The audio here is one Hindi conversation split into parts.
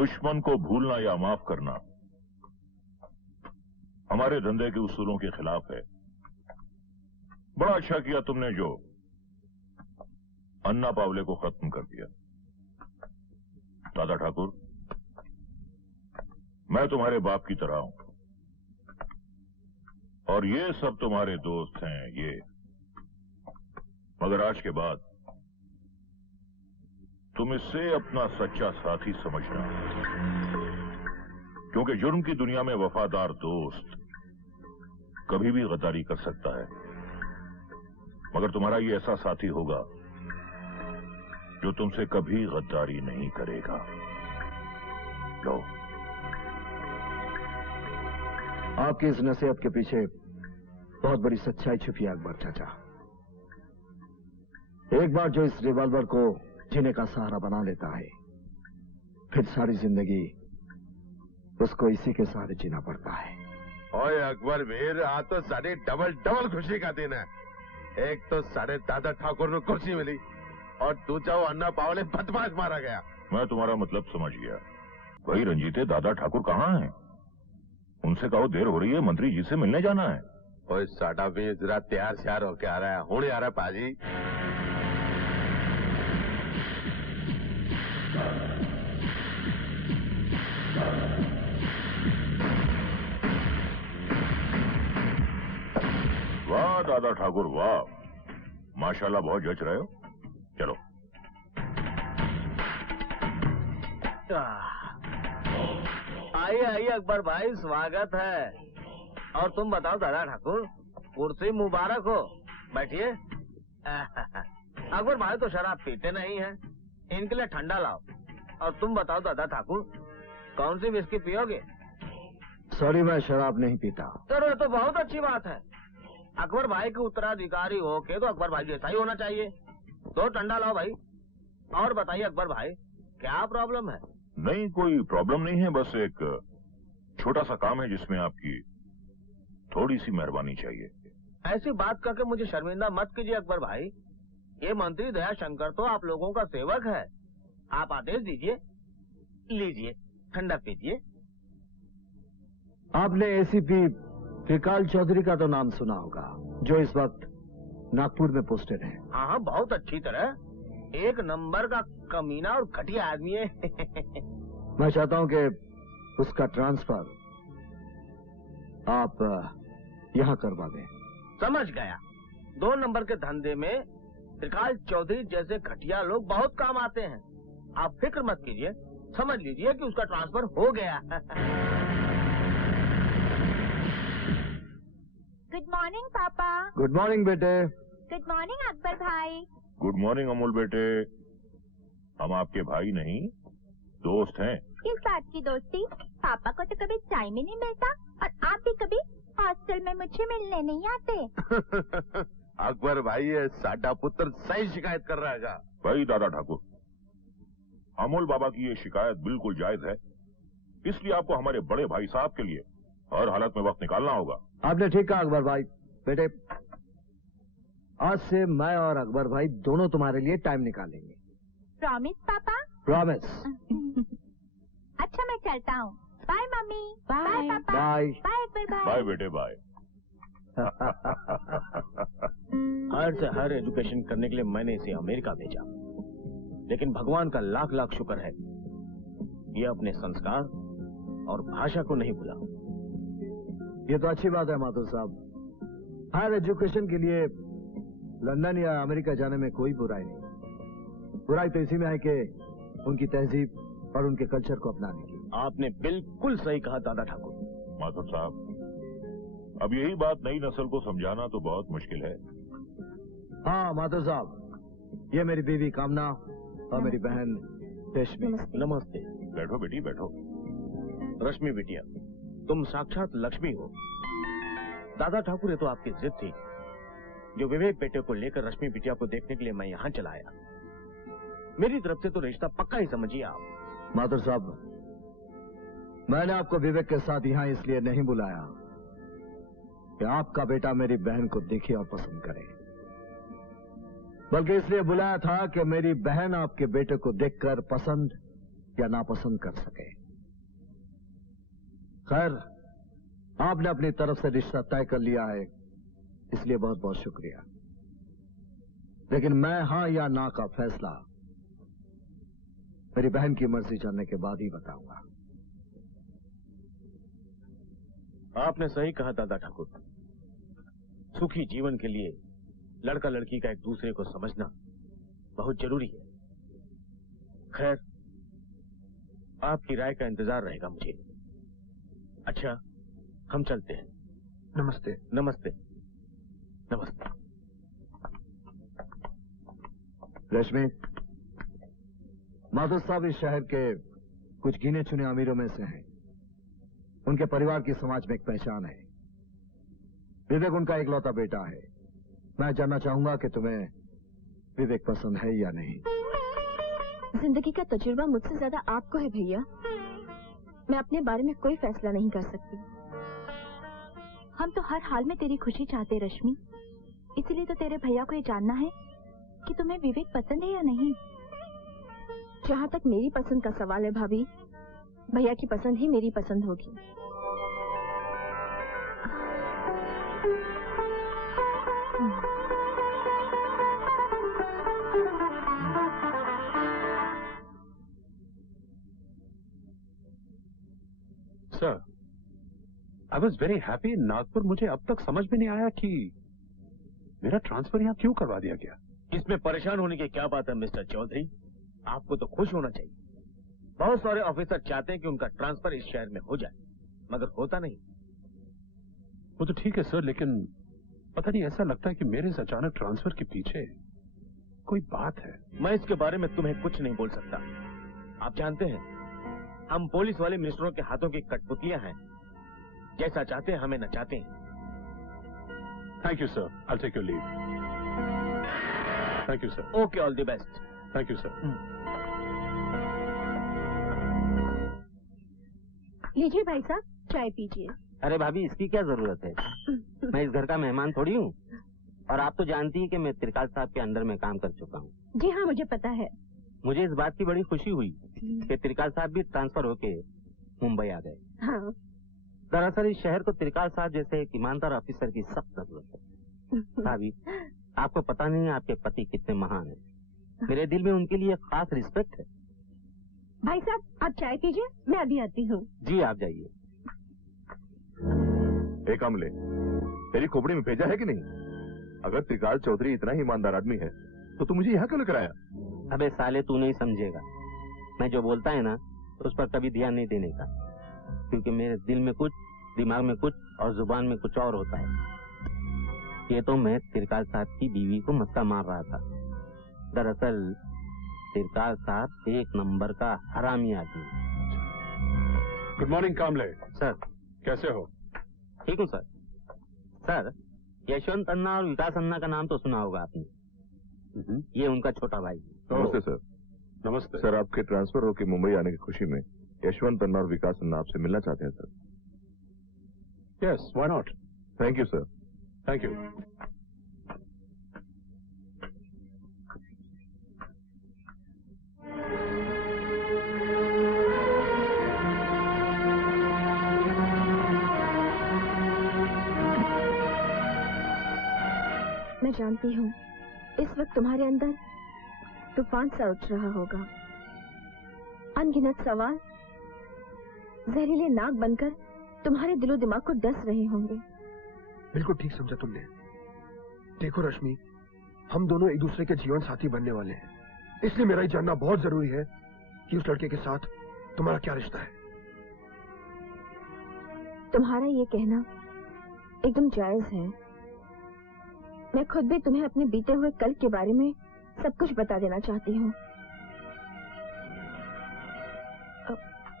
दुश्मन को भूलना या माफ करना हमारे धंधे के उसूलों के खिलाफ है। बड़ा अच्छा किया तुमने जो अन्ना पावले को खत्म कर दिया। दादा ठाकुर, मैं तुम्हारे बाप की तरह हूं और ये सब तुम्हारे दोस्त हैं ये, मगर आज के बाद तुम इससे अपना सच्चा साथी समझना, क्योंकि जुर्म की दुनिया में वफादार दोस्त कभी भी गद्दारी कर सकता है, मगर तुम्हारा ये ऐसा साथी होगा जो तुमसे कभी गद्दारी नहीं करेगा। लो, आपकी इस नसीहत के पीछे बहुत बड़ी सच्चाई छुपी है अकबर चाचा। एक बार जो इस रिवॉल्वर को जीने का सहारा बना लेता है, फिर सारी जिंदगी उसको इसी के सहारे जीना पड़ता है। ओए अकबर वीर, आज तो साढ़े डबल खुशी का दिन है। एक तो साढ़े दादा ठाकुर को कुर्सी मिली और दूसरा वो अन्ना पावले बदमाश मारा गया। मैं तुम्हारा मतलब समझ गया। वही रंजीते दादा ठाकुर कहाँ हैं? उनसे कहो देर हो रही है, मंत्री जी से मिलने जाना है। ओए साडा वीर जरा तैयार श्यार होके आ रहा है, हुणे आ रहा है पाजी। वाह दादा ठाकुर वाह, माशाल्लाह बहुत जच रहे हो। चलो। आइए आइए अकबर भाई, स्वागत है। और तुम बताओ दादा ठाकुर, कुर्सी मुबारक हो, बैठिए। अकबर भाई तो शराब पीते नहीं हैं, इनके लिए ठंडा लाओ। और तुम बताओ दादा ठाकुर, कौन सी विस्की पियोगे? सॉरी, मैं शराब नहीं पीता। चलो तो बहुत अच्छी बात है। अकबर भाई के उत्तराधिकारी हो के तो अकबर भाई जैसा ही होना चाहिए। तो ठंडा लाओ भाई। और बताइए अकबर भाई, क्या प्रॉब्लम है? नहीं, कोई प्रॉब्लम नहीं है, बस एक छोटा सा काम है जिसमें आपकी थोड़ी सी मेहरबानी चाहिए। ऐसी बात करके मुझे शर्मिंदा मत कीजिए अकबर भाई। ये मंत्री दया शंकर तो आप लोगों का सेवक है। आप आदेश दीजिए, लीजिए ठंडा पीजिए। आपने एसीपी त्रिकाल चौधरी का तो नाम सुना होगा, जो इस वक्त नागपुर में पोस्टेड है। हाँ, बहुत अच्छी तरह। एक नंबर का कमीना और घटिया आदमी है। मैं चाहता हूं कि उसका ट्रांसफर आप यहां करवा दें। समझ गया। 2 नंबर के धंधे में त्रिकाल चौधरी जैसे घटिया लोग बहुत काम आते हैं। आप फिक्र मत कीजिए, समझ लीजिए कि उसका ट्रांसफर हो गया। गुड मॉर्निंग पापा। गुड मॉर्निंग बेटे। गुड मॉर्निंग अकबर भाई। गुड मॉर्निंग अमूल बेटे। हम आपके भाई नहीं, दोस्त हैं। किस बात की दोस्ती? पापा को तो कभी टाइम ही नहीं मिलता और आप भी कभी हॉस्टल में मुझे मिलने नहीं आते। अकबर भाई, ये साडा पुत्र सही शिकायत कर रहा है। भाई दादा ठाकुर, अमूल बाबा की ये शिकायत बिल्कुल जायज है, इसलिए आपको हमारे बड़े भाई साहब के लिए हर हालत में वक्त निकालना होगा। आपने ठीक कहा अकबर भाई। बेटे, आज से मैं और अकबर भाई दोनों तुम्हारे लिए टाइम निकालेंगे। प्रॉमिस पापा? प्रॉमिस। अच्छा मैं चलता हूँ। Bye mummy. Bye papa. Bye. Bye Akbar भाई। बाय बेटे बाय। हायर से हायर एजुकेशन करने के लिए मैंने इसे अमेरिका भेजा, लेकिन भगवान का लाख लाख शुक्र है, ये अपने संस्कार और भाषा को नहीं भूला। ये तो अच्छी बात है माथुर साहब। हायर एजुकेशन के लिए लंदन या अमेरिका जाने में कोई बुराई नहीं। बुराई तो इसी में है कि उनकी तहजीब और उनके कल्चर को अपनाने की। आपने बिल्कुल सही कहा दादा ठाकुर। माथुर साहब, अब यही बात नई नस्ल को समझाना तो बहुत मुश्किल है। हाँ माथुर साहब, ये मेरी बीवी कामना और मेरी बहन रेशमी। नमस्ते। बैठो बेटी बैठो। रश्मि बिटिया, तुम साक्षात लक्ष्मी हो। दादा ठाकुर, ये तो आपकी जिद थी, जो विवेक बेटे को लेकर रश्मि बिटिया को देखने के लिए मैं यहाँ चला आया। मेरी तरफ से तो रिश्ता पक्का ही समझिए आप। माथुर साहब, मैंने आपको विवेक के साथ यहाँ इसलिए नहीं बुलाया कि आपका बेटा मेरी बहन को देखे और पसंद करे, बल्कि इसलिए बुलाया था कि मेरी बहन आपके बेटे को देखकर पसंद या नापसंद कर सके। खैर, आपने अपनी तरफ से रिश्ता तय कर लिया है, इसलिए बहुत बहुत शुक्रिया। लेकिन मैं हां या ना का फैसला मेरी बहन की मर्जी जानने के बाद ही बताऊंगा। आपने सही कहा दादा ठाकुर। सुखी जीवन के लिए लड़का लड़की का एक दूसरे को समझना बहुत जरूरी है। खैर, आपकी राय का इंतजार रहेगा मुझे। अच्छा, हम चलते हैं। नमस्ते। नमस्ते। नमस्ते। रश्मि, माधव साहब इस शहर के कुछ गिने चुने अमीरों में से हैं। उनके परिवार की समाज में एक पहचान है। विवेक उनका इकलौता बेटा है। मैं जानना चाहूंगा कि तुम्हें विवेक पसंद है या नहीं। जिंदगी का तजुर्बा मुझसे ज्यादा आपको है भैया। मैं अपने बारे में कोई फैसला नहीं कर सकती। हम तो हर हाल में तेरी खुशी चाहते रश्मि, इसीलिए तो तेरे भैया को ये जानना है कि तुम्हें विवेक पसंद है या नहीं। जहाँ तक मेरी पसंद का सवाल है भाभी, भैया की पसंद ही मेरी पसंद होगी। Sir, I was very happy in Nagpur. मुझे अब तक समझ में नहीं आया कि मेरा ट्रांसफर यहाँ क्यों करवा दिया गया। इसमें परेशान होने की क्या बात है मिस्टर चौधरी? आपको तो खुश होना चाहिए। बहुत सारे ऑफिसर चाहते हैं कि उनका ट्रांसफर इस शहर में हो जाए, मगर होता नहीं। वो तो ठीक है सर, लेकिन पता नहीं ऐसा लगता है कि मेरे इस अचानक ट्रांसफर के पीछे कोई बात है। मैं इसके बारे में तुम्हें कुछ नहीं बोल सकता। आप जानते हैं, हम पुलिस वाले मिनिस्टरों के हाथों की कठपुतलियां हैं। जैसा चाहते हैं हमें नचाते हैं। Thank you sir, I take your leave. Thank you sir. Okay, all the best. Thank you sir. लीजिए भाई साहब, चाय पीजिए। अरे भाभी, इसकी क्या जरूरत है? मैं इस घर का मेहमान थोड़ी हूँ। और आप तो जानती है कि मैं त्रिकाल साहब के अंडर में काम कर चुका हूँ। जी हाँ, मुझे पता है। मुझे इस बात की बड़ी खुशी हुई कि त्रिकाल साहब भी ट्रांसफर होके मुंबई आ गए। हाँ। दरअसल इस शहर को त्रिकाल साहब जैसे एक ईमानदार ऑफिसर की सख्त जरूरत है। भाभी, आपको पता नहीं है आपके पति कितने महान हैं। मेरे दिल में उनके लिए खास रिस्पेक्ट है। भाई साहब, आप चाय पीजिए, मैं अभी आती हूँ। जी, आप जाइए। एक अमले, तेरी खोपड़ी में भेजा है कि नहीं? अगर त्रिकाल चौधरी इतना ही ईमानदार आदमी है तो तू मुझे यहाँ क्यों लेकर आया? अबे साले, तू नहीं समझेगा। मैं जो बोलता है ना, उस पर कभी ध्यान नहीं देने का, क्योंकि मेरे दिल में कुछ, दिमाग में कुछ और जुबान में कुछ और होता है। ये तो मैं त्रिकाल साहब की बीवी को मस्का मार रहा था। दरअसल त्रिकाल साहब एक नंबर का हरामी आदमी है। गुड मॉर्निंग कामले। सर, कैसे हो? ठीक हूँ सर। सर, यशवंत अन्ना और विकास अन्ना का नाम तो सुना होगा आपने। ये उनका छोटा भाई। नमस्ते सर। नमस्ते सर, आपके ट्रांसफर होकर मुंबई आने की खुशी में यशवंत अन्ना और विकास अन्ना आपसे मिलना चाहते हैं sir. Yes, why not. Thank you sir. Thank you. मैं जानती हूँ इस वक्त तुम्हारे अंदर तूफान सा उठ रहा होगा। अनगिनत सवाल जहरीले नाग बनकर तुम्हारे दिलो दिमाग को डस रहे होंगे। बिल्कुल ठीक समझा तुमने। देखो रश्मि, हम दोनों एक दूसरे के जीवन साथी बनने वाले हैं, इसलिए मेरा ये जानना बहुत जरूरी है कि उस लड़के के साथ तुम्हारा क्या रिश्ता है। तुम्हारा ये कहना एकदम जायज है। मैं खुद भी तुम्हें अपने बीते हुए कल के बारे में सब कुछ बता देना चाहती हूँ।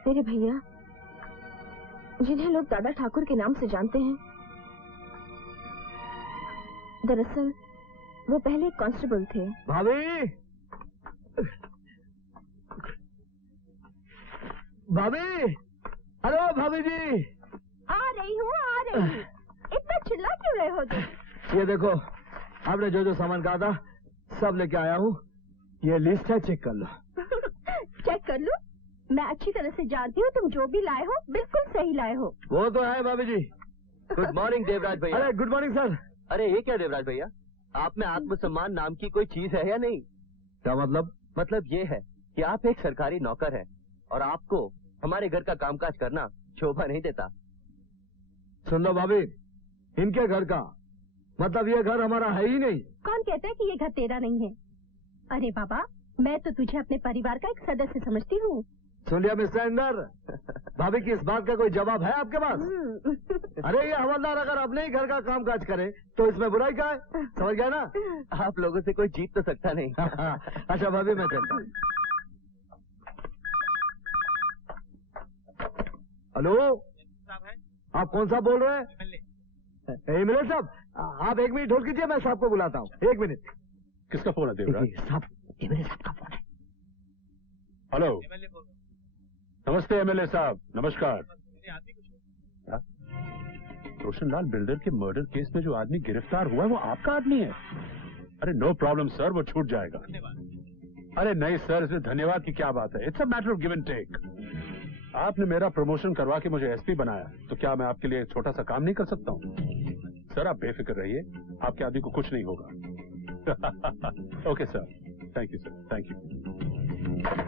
मेरे भैया, जिन्हें लोग दादा ठाकुर के नाम से जानते हैं, दरअसल वो पहले कांस्टेबल थे। भाभी, भाभी, हेलो भाभी जी। आ रही हूँ, आ रही हूँ। इतना चिल्ला क्यों रहे हो तुम? ये देखो, आपने जो जो सामान कहा था सब लेके आया हूँ। ये लिस्ट है, चेक कर लो। चेक कर लो? मैं अच्छी तरह से जानती हूँ, तुम जो भी लाए हो बिल्कुल सही लाए हो। वो तो है भाभी जी। गुड मॉर्निंग देवराज भैया। अरे गुड मॉर्निंग सर। अरे ये क्या देवराज भैया, आप में आत्मसम्मान नाम की कोई चीज है या नहीं? क्या मतलब? मतलब ये है कि आप एक सरकारी नौकर हैं और आपको हमारे घर का कामकाज करना शोभा नहीं देता। सुन लो भाभी, इनके घर का मतलब ये घर हमारा है ही नहीं। कौन कहता है कि ये घर तेरा नहीं है? अरे बाबा, मैं तो तुझे अपने परिवार का एक सदस्य समझती हूँ। सुन लिया मिस्टर इंदर, भाभी की इस बात का कोई जवाब है आपके पास? अरे ये हवलदार अगर अपने ही घर का काम काज करे तो इसमें बुराई क्या है? समझ गया ना? आप लोगों से कोई जीत तो सकता नहीं। अच्छा भाभी, मैं चलता हूँ। हेलो, आप कौन सा बोल रहे हैं? एमएलए साहब, आप 1 मिनट होल्ड कीजिए, मैं साहब को बुलाता हूँ। 1 मिनट। किसका फोन है देवराज? साहब, एमएलए साहब का फोन है। हेलो, नमस्ते एमएलए साहब, नमस्कार। रोशनलाल बिल्डर के मर्डर केस में जो आदमी गिरफ्तार हुआ है वो आपका आदमी है? अरे नो प्रॉब्लम सर, वो छूट जाएगा। अरे नहीं सर, इसमें धन्यवाद की क्या बात है। It's a matter of give and take. आपने मेरा प्रमोशन करवा के मुझे एसपी बनाया, तो क्या मैं आपके लिए एक छोटा सा काम नहीं कर सकता हूँ? सर आप बेफिक्र रहिए, आपके आदमी को कुछ नहीं होगा। Okay sir, thank you sir, thank you.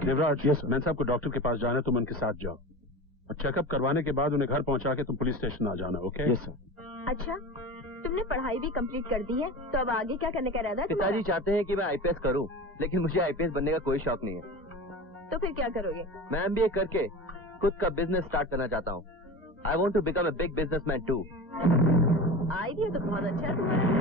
Devraj, yes man साहब को डॉक्टर के पास जाना है, तुम उनके साथ जाओ और चेकअप करवाने के बाद उन्हें घर पहुंचा के तुम पुलिस स्टेशन आ जाना। ओके? Yes sir. अच्छा, तुमने पढ़ाई भी कंप्लीट कर दी है, तो अब आगे क्या करने का इरादा है तुम्हारा? पिताजी चाहते हैं कि मैं आईपीएस करूं, लेकिन मुझे आईपीएस बनने का कोई शौक नहीं है। तो फिर क्या करोगे? मैं एमबीए करके खुद का बिजनेस स्टार्ट करना चाहता हूँ। I want to become a big businessman too. Idea तो बहुत अच्छा है तुम्हारा।